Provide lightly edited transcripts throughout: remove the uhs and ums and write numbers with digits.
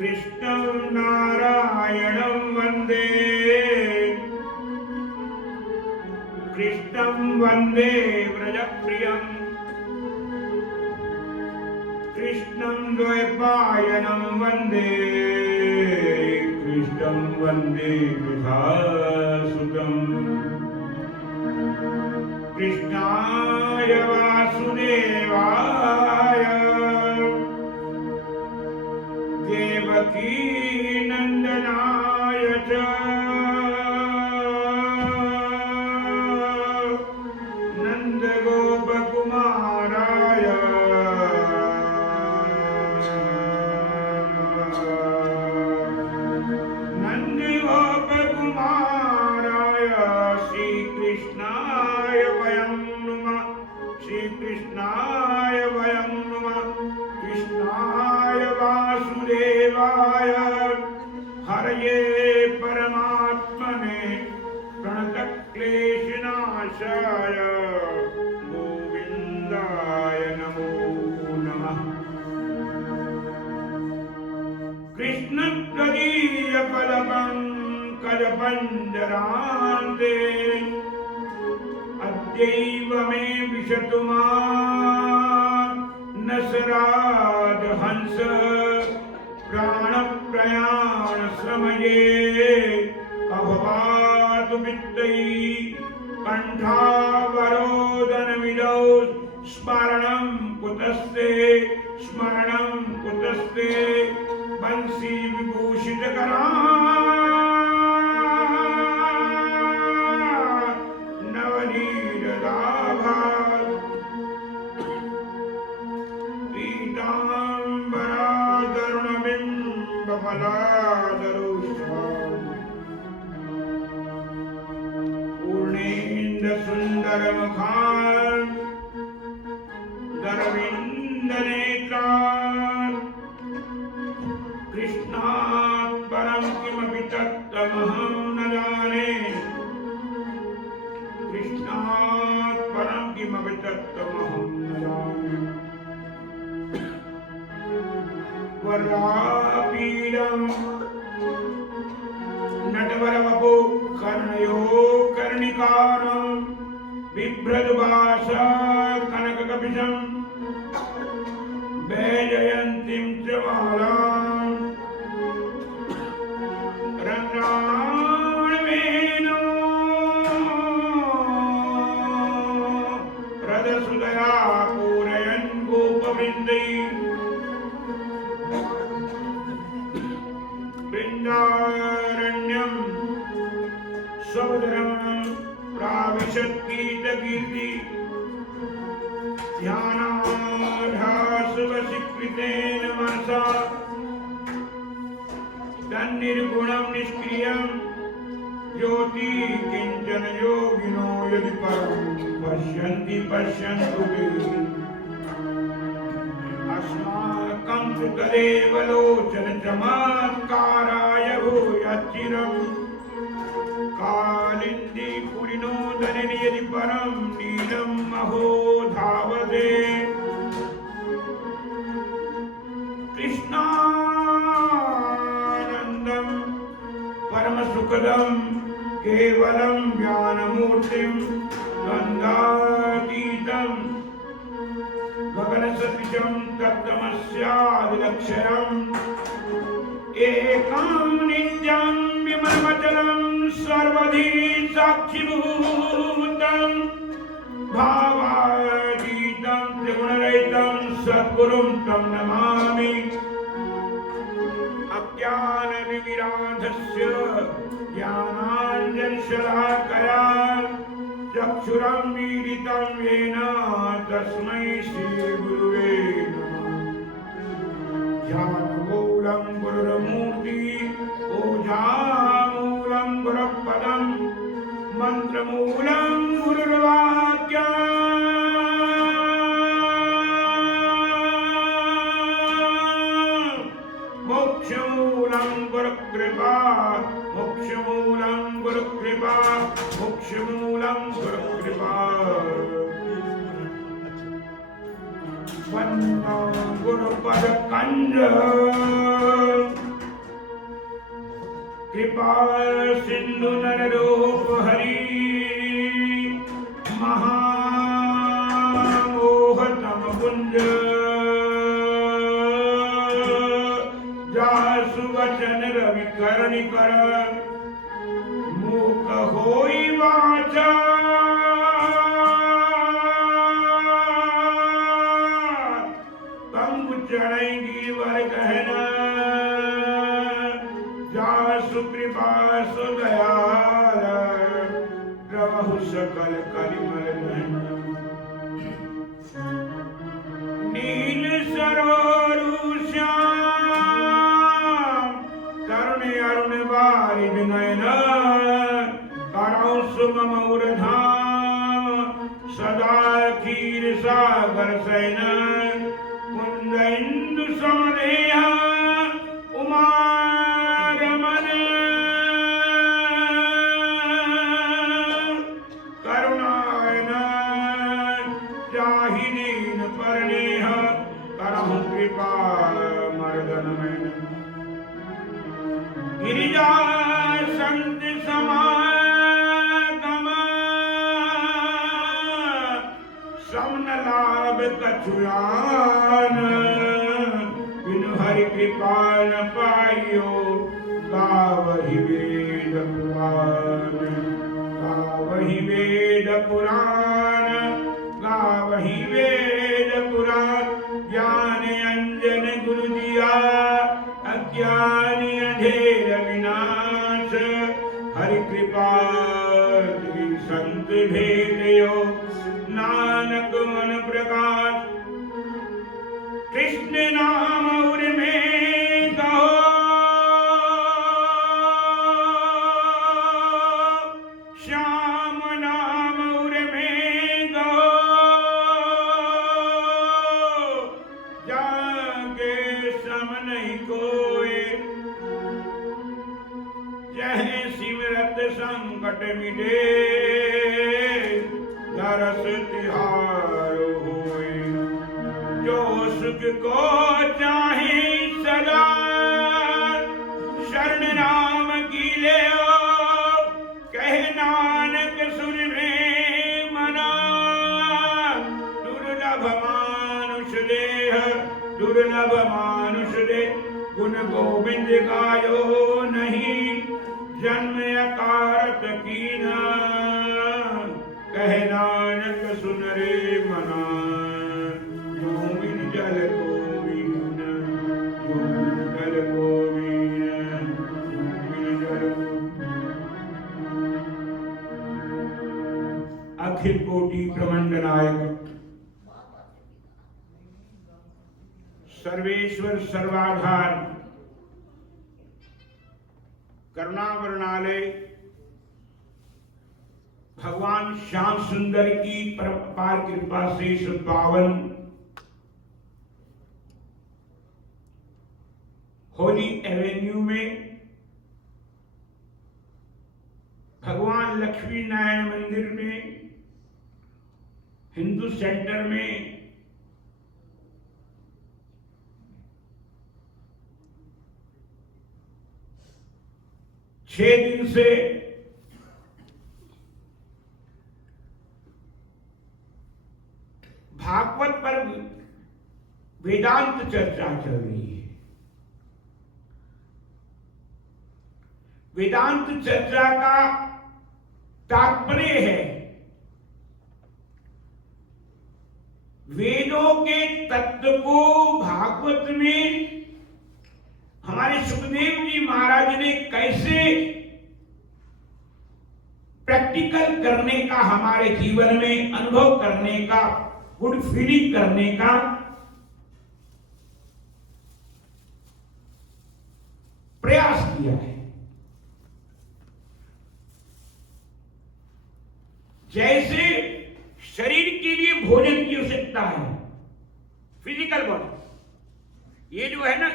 कृष्णं नारायणं वन्दे कृष्णं वन्दे व्रजप्रियं कृष्णं द्वैपायनं वन्दे कृष्णं वन्दे विभासुतम् कृष्णाय वासुदेवाय देवकी नंदनाय च नंदगोपकुमाराय श्रीकृष्णाय वयं नुमः श्रीकृष्णाय वयं नुमः कृष्णाय वासुदेवाय हरये परमात्मने प्रणतक्लेशनाशाय गोविन्दाय नमो नमः। कृष्णत्वदीयपदपङ्कजपञ्जरान्ते अद्यैव मे विशतु मां नसराजहंस प्राणप्रयाणश्रमये अभवातु वित्तैः कण्ठावरोदनविदौ स्मरणं कुतस्ते बंसी विभूषितकरा पूर्णेन्द्र सुंदर मुखान् दरविंद नेत्रान् कृष्णात् परं किमपि तत्त्वमहं न जाने कृष्णात् परं किमपि तत्त्वमहं न जाने वरापीडं नटवरवपो कर्णयो कर्णिकारं बिभ्रद्भाषा कनककपिशं वैजयन्तीं च मालां रन्ध्राणवेनो रदसुदया पूरयन् गोपवृन्दैः वृन्दारण्यं स्वधर्मं प्राविशद्गीतकीर्ति ध्यानाभासवशीकृतेन मनसा तन्निर्गुणं निष्क्रियं ज्योति किञ्चन योगिनो यदि परं पश्यन्ति पश्यन्तु ते अस्माकं तु तदेव लोचन चमत्काराय भूयाच्चिरं कालिन्दी पुलिनोदनेन यदि परं नीलं महो धावते कृष्णानन्दं परमसुखदं केवलं ज्ञानमूर्तिं गन्धातीतं गगनसदृशं तत्तमस्यादिलक्षणम् एकं नित्यं विमलमचलं सर्वधी साक्षिभूतं भावातीतं त्रिगुणरहितं सद्गुरुं तं नमामि अज्ञाननिमिराधस्य ज्ञानाञ्जनशलाकया चक्षुरुन्मीलितं येन तस्मै श्रीगुरुवे नमः। ध्यानमूलं गुरुर्मूर्ति पूजामूलं गुरुपदं मन्त्रमूलं गुरुर्वाक्यम् मोक्षमूलं गुरुकृपा मोक्षमूलं गुरुकृपा मोक्षमूलं गुरुकृपा वन्दं गुरुपदकण्ड कृपा सिंधु नररूप हरि महामोहतम कुंज जासु वचन रवि करनि कर मूक होई वाचा कंग चढ़ेंगी वर कहना जासु कृपा सु दयाल प्रभु सकल कलिमल नील सरोरु श्याम तरुण अरुण बारिज नयन करौ सुमम धाम सदा क्षीर सागर सैन कुंद इंदु समदेह उमा रमन करुणायन जाहि दीन परनेह करहु कृपा मर्दन मैन गिरिजा संत समागम समन लाभ कछुआन बिनु हरि कृपा न पाइयो गावहि वेद पुराण गावहि वेद पुराण गावहि वेद पुराण ज्ञान अंजन गुरु दिया अज्ञानी अंधेर विनाश हरि कृपा संत भेदयो नानक मन प्रकाश कृष्ण नाम उर में कहो श्याम नाम उर में कहो जाके सम नहीं कोई जह सिमरत संकट मिटे दरस तिहार होए जो सुख को चाहे सदा शरण राम की ले कह नानक सुर में मना दुर्लभ मानुष देह दुर्लभ मानुष दे गुण गोविंद गायो नहीं जन्म अकारत कीना कह नानक सुन रे मना जो बिन जल को बीन जो बिन जल को बीन बिन जल को अखिल कोटि ब्रह्मांड नायक सर्वेश्वर सर्वाधार करुणा वर्णालय भगवान श्याम सुंदर की परपार कृपा से पावन होली एवेन्यू में भगवान लक्ष्मी नारायण मंदिर में हिंदू सेंटर में 6 दिन से भागवत पर वेदांत चर्चा चल रही है। वेदांत चर्चा का तात्पर्य है वेदों के तत्व को भागवत में हमारे सुखदेव जी महाराज ने कैसे प्रैक्टिकल करने का, हमारे जीवन में अनुभव करने का, गुड फीलिंग करने का प्रयास किया है। जैसे शरीर के लिए भोजन की आवश्यकता है, फिजिकल बॉडी, ये जो है ना,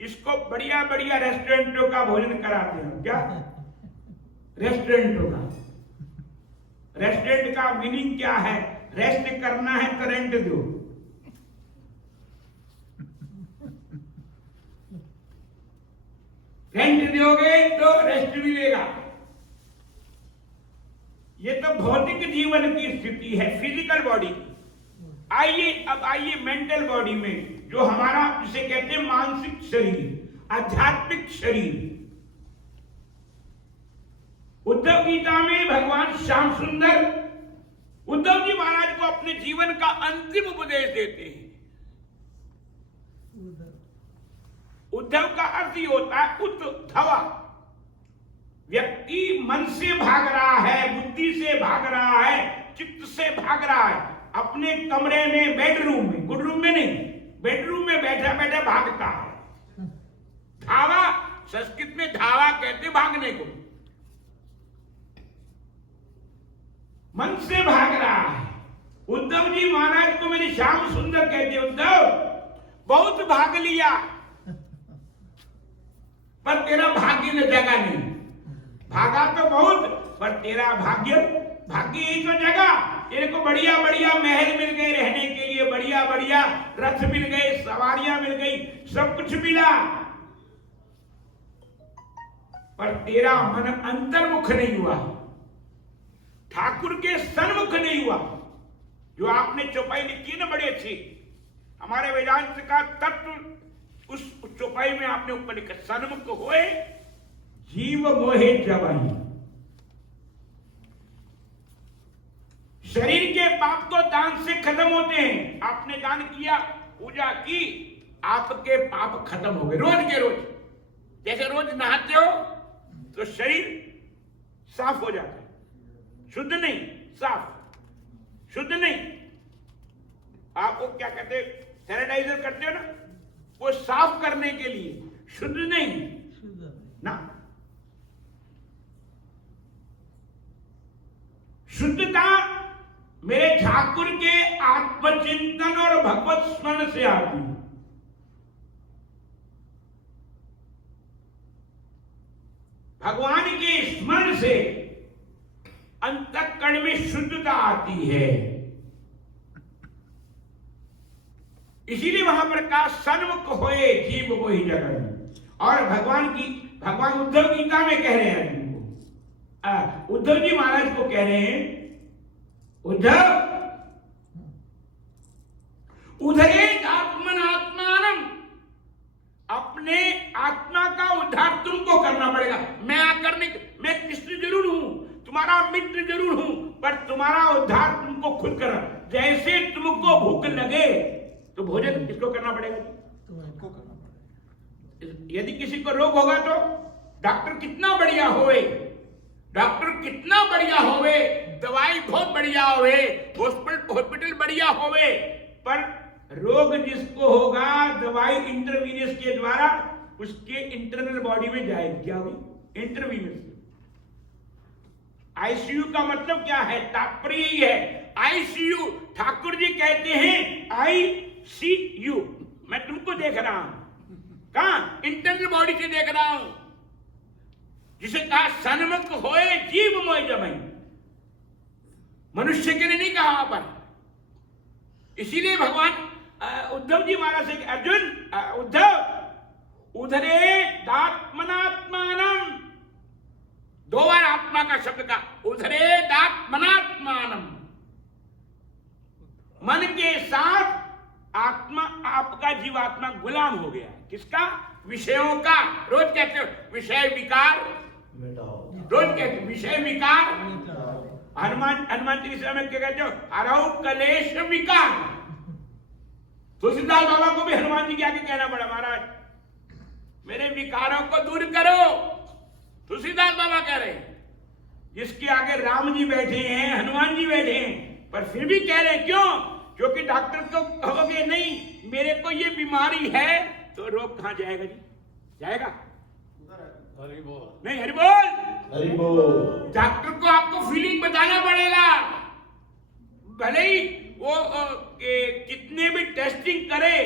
इसको बढ़िया बढ़िया रेस्टोरेंटों का भोजन कराते हैं। क्या रेस्टोरेंटों का? रेस्टोरेंट का मीनिंग क्या है? रेस्ट करना है तो रेंट दो। फेंट दोगे तो रेस्ट मिलेगा। ये तो भौतिक जीवन की स्थिति है, फिजिकल बॉडी की। अब आइए मेंटल बॉडी में, जो हमारा जिसे कहते हैं मानसिक शरीर, आध्यात्मिक शरीर। उद्धव गीता में भगवान श्याम सुंदर उद्धव जी महाराज को अपने जीवन का अंतिम उपदेश देते हैं। उद्धव का अर्थ ही होता है उद्धवा। व्यक्ति मन से भाग रहा है, बुद्धि से भाग रहा है, चित्त से भाग रहा है, अपने कमरे में, बेडरूम में, गुड रूम में नहीं, बेडरूम में बैठा बैठा भागता है। धावा, संस्कृत में धावा कहते भागने को। मन से भाग रहा है। उद्धव जी महाराज को मेरे श्याम सुंदर कहते, उद्धव बहुत भाग लिया पर तेरा भाग्य ने जगा नहीं। भागा तो बहुत पर तेरा भाग्य ही तो जगा। तेरे को बढ़िया बढ़िया महल मिल गए रहने के लिए, बढ़िया बढ़िया रथ मिल गए, सवारियां मिल गई, सब कुछ मिला, पर तेरा मन अंतर्मुख नहीं हुआ, ठाकुर के सन्मुख नहीं हुआ। जो आपने चौपाई लिखी है ना बड़ी अच्छी, हमारे वेदांत का तत्व, उस चौपाई में आपने ऊपर लिखा, सन्मुख होए जीव मोहे जवाई। शरीर के पाप तो दान से खत्म होते हैं। आपने दान किया, पूजा की, आपके पाप खत्म हो गए रोज के रोज। जैसे रोज नहाते हो तो शरीर साफ हो जाता है, शुद्ध नहीं, साफ, शुद्ध नहीं। आपको क्या कहते, सैनिटाइजर करते हो ना, वो साफ करने के लिए, शुद्ध नहीं ना। शुद्धता मेरे ठाकुर के आत्मचिंतन और भगवत स्मरण से आती है। भगवान के स्मरण से अंतःकरण में शुद्धता आती है। इसीलिए वहां पर कहा सन्मुख होए जीव मोहि जगन। और भगवान उद्धव गीता में कह रहे हैं, उद्धव जी महाराज को कह रहे हैं, उद्धव उधरे आत्मनात्मानम, अपने आत्मा का उद्धार तुमको करना पड़ेगा। मैं कृष्ण जरूर हूं, तुम्हारा मित्र जरूर हूं, पर तुम्हारा उद्धार तुमको खुद करना। जैसे तुमको भूख लगे तो भोजन किसको करना पड़ेगा? तुमको करना पड़ेगा। यदि किसी को रोग होगा तो डॉक्टर कितना बढ़िया होवे, दवाई बहुत बढ़िया होवे, हॉस्पिटल बढ़िया होवे, पर रोग जिसको होगा दवाई इंटरवीनियस के द्वारा उसके इंटरनल बॉडी में जाएगी। क्या हुई? इंटरवीनियस। आईसीयू का मतलब क्या है? तात्पर्य यही है, आईसीयू। ठाकुर जी कहते हैं आईसीयू, मैं तुमको देख रहा हूं। कहां? इंटरनल बॉडी से देख रहा हूं। जिसे कहा सन्मुख होए जीव मोहि जवाई, मनुष्य के लिए नहीं कहा पर। इसीलिए भगवान उद्धव जी महाराज से, अर्जुन उद्धव उधरे दात्मनात्मानम, दो बार आत्मा का शब्द का, उधरे दात्मनात्मानम, मन के साथ आत्मा, आपका जीवात्मा गुलाम हो गया। किसका? विषयों का। रोज कहते हो विषय विकार, रोज कहते विषय विकार। हनुमान चालीसा में क्या कहते हो? हरौ कलेश विकार। तुलसीदास बाबा को भी हनुमान जी के आगे कहना पड़ा, महाराज मेरे विकारों को दूर करो। तुलसीदास बाबा कह रहे हैं, जिसके आगे राम जी बैठे हैं, हनुमान जी बैठे हैं, पर फिर भी कह रहे हैं। क्यों? क्योंकि डॉक्टर को कहोगे नहीं मेरे को ये बीमारी है, तो रोग कहां जाएगा जी? जाएगा हरि बोल, नहीं हरि बोल, हरि बोल। डॉक्टर को आपको फीलिंग बताना पड़ेगा। भले ही वो कितने भी टेस्टिंग करे,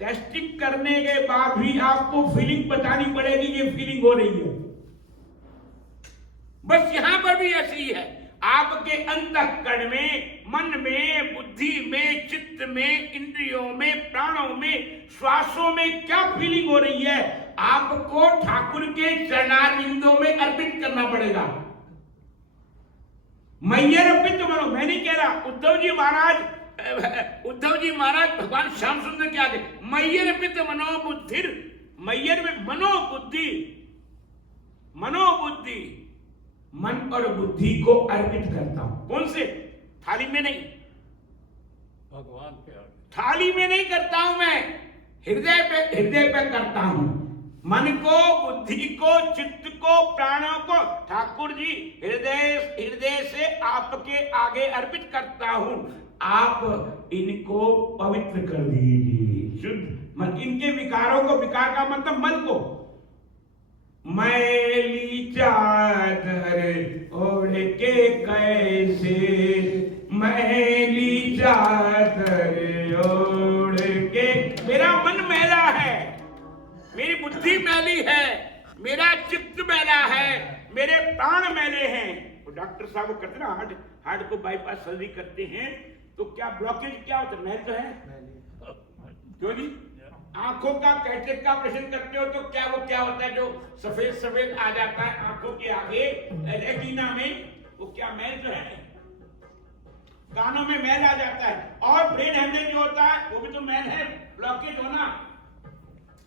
टेस्टिंग करने के बाद भी आपको फीलिंग बतानी पड़ेगी, ये फीलिंग हो रही है। बस यहां पर भी ऐसी ही है। आपके अंतःकरण में, मन में, बुद्धि में, चित्त में, इंद्रियों में, प्राणों में, श्वासों में क्या फीलिंग हो रही है, आपको ठाकुर के चरणारविंदों में अर्पित करना पड़ेगा। मैयर अर्पित मनो, मैं नहीं कह रहा, उद्धव जी महाराज भगवान श्याम सुंदर के आगे मैयर अर्पित मनोबुद्धि, मैयर में मनोबुद्धि, मन और बुद्धि को अर्पित करता हूं। कौन से? थाली में नहीं, भगवान के आगे, थाली में नहीं करता हूं मैं, हृदय पे करता हूं। मन को, बुद्धि को, चित्त को, प्राणों को ठाकुर जी हृदय से आपके आगे अर्पित करता हूं। आप इनको पवित्र कर दीजिए, शुद्ध मन, इनके विकारों को, विकार का मतलब मन को, मैली चादर ओढ़ के कैसे, मैली चादर ओढ़ के, मेरा मन मैला है, मेरी बुद्धि मैली है, मेरा चित्त मैला है, मेरे प्राण मैले हैं। तो डॉक्टर साहब वो करते ना, हार्ट को बाईपास सर्जरी करते हैं तो क्या ब्लॉकेज क्या होता है? मैल तो है, क्यों जी? आंखों का कैटरेक्ट का ऑपरेशन करते हो तो क्या होता है, जो सफेद आ जाता है आंखों के आगे रेटिना में, वो क्या मैल जो है, कानों में मैल आ जाता है। और ब्रेन हेमरेज जो होता है वो भी तो मैल है, ब्लॉकेज होना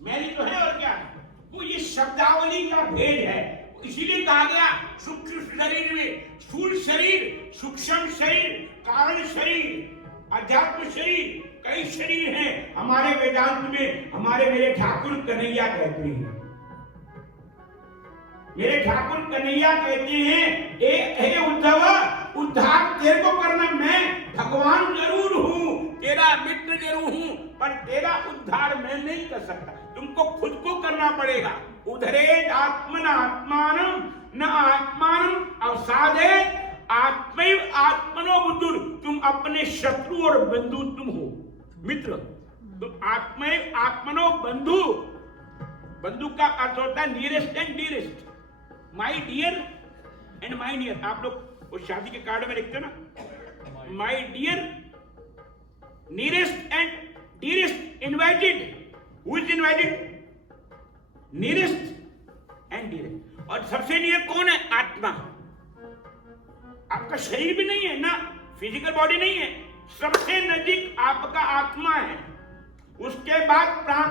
मैल ही तो है, और क्या है वो? ये शब्दावली का भेद है, इसीलिए कहा गया सूक्ष्म शरीर में, स्थूल शरीर, सूक्ष्म शरीर, कारण शरीर, अध्यात्म शरीर, कई शरीर हैं। हमारे वेदांत में हमारे मेरे ठाकुर कन्हैया कहते हैं, मेरे ठाकुर कन्हैया कहते हैं, हे उद्धव, उद्धार तेरे को करना, मैं भगवान जरूर हूं, तेरा मित्र जरूर हूं, पर तेरा उद्धार मैं नहीं कर सकता, तुमको खुद को करना पड़ेगा। उधरे आत्मन आत्मानम न आत्मानम अवसादेत आत्मैव आत्मनो बुद्धुर, तुम अपने शत्रु और बंधु तुम हो, मित्र तुम आत्मैव आत्मनो बंधु, बंधु का अर्थ होता है nearest and dearest, my dear and my near. आप लोग वो शादी के कार्ड में लिखते ना, my dear, nearest and dearest invited, who is invited? Nearest and dearest. और सबसे नियर कौन है? आत्मा। आपका शरीर भी नहीं है ना, फिजिकल बॉडी नहीं है, सबसे नजदीक आपका आत्मा है, उसके बाद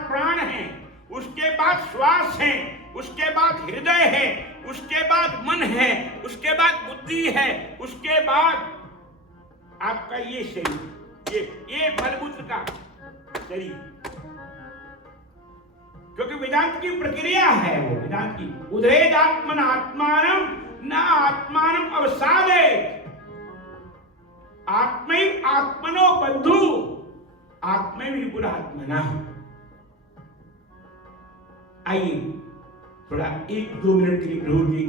प्राण है, उसके बाद श्वास है, उसके बाद हृदय है, उसके बाद मन है, उसके बाद बुद्धि है, उसके बाद आपका ये शरीर, ये मलमूत्र का शरीर, क्योंकि वेदांत की प्रक्रिया है वो, वेदांत की। उधरेद आत्मन आत्मानम न आत्मानम अवसादेत आत्मैव आत्मनो बंधु आत्मैव विपुरात्मना। आइए थोड़ा 1-2 मिनट के लिए प्रभु जी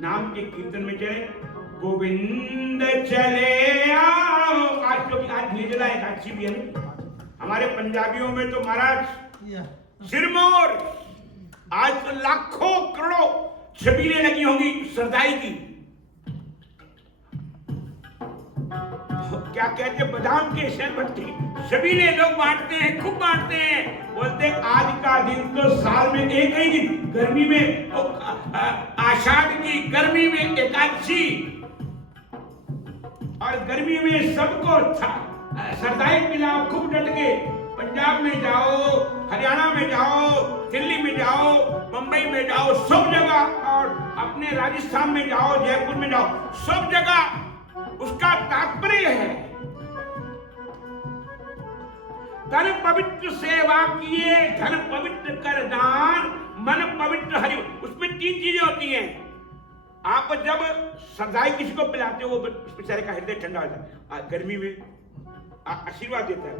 नाम के कीर्तन में चले। गोविंद चले आओ, आज क्योंकि आज निर्जला एकादशी भी है, हमारे पंजाबियों में तो महाराज सिरमौर, आज तो लाखों करोड़ों छबीलें लगी होंगी सरदाई की, क्या कहते हैं, बादाम के शरबत की छबीलें लोग बांटते हैं, खूब बांटते हैं। बोलते हैं आज का दिन तो साल में एक ही दिन, गर्मी में आषाढ़ की गर्मी में एकादशी, और गर्मी में सबको सरदाई पिलाओ खूब डट के। पंजाब में जाओ, हरियाणा में जाओ, दिल्ली में जाओ, मुंबई में जाओ, सब जगह, और अपने राजस्थान में जाओ, जयपुर में जाओ, सब जगह उसका तात्पर्य है धन पवित्र सेवा किए, धन पवित्र कर दान, मन पवित्र हरि। उसमें 3 चीजें होती हैं। आप जब सदाई किसी को पिलाते हो, वो बेचारे का हृदय ठंडा हो जाता है, गर्मी में आशीर्वाद देता है।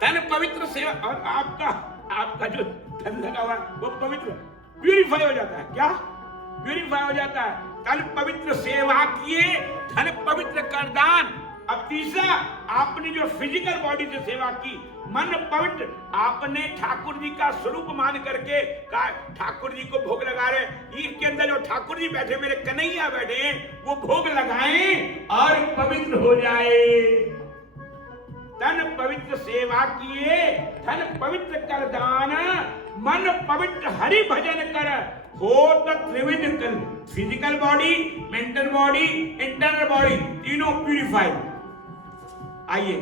धन पवित्र सेवा, और आपका जो धन लगा हुआ है वो पवित्र प्यूरिफाई हो जाता है। क्या प्यूरिफाई हो जाता है? धन पवित्र सेवा किए, धन पवित्र कर दान। अब तीसरा, आपने जो फिजिकल बॉडी से सेवा की, मन पवित्र, आपने ठाकुर जी का स्वरूप मान करके कहा ठाकुर जी को भोग लगा रहे, इसके अंदर जो ठाकुर जी बैठे, मेरे कन्हैया बैठे हैं, वो भोग लगाएं और पवित्र हो जाए। तन पवित्र सेवा किए, धन पवित्र कर दान, मन पवित्र हरि भजन कर, हो तो त्रिविध कल, physical body, mental body, internal body, तीनों प्यूरिफाई। आइए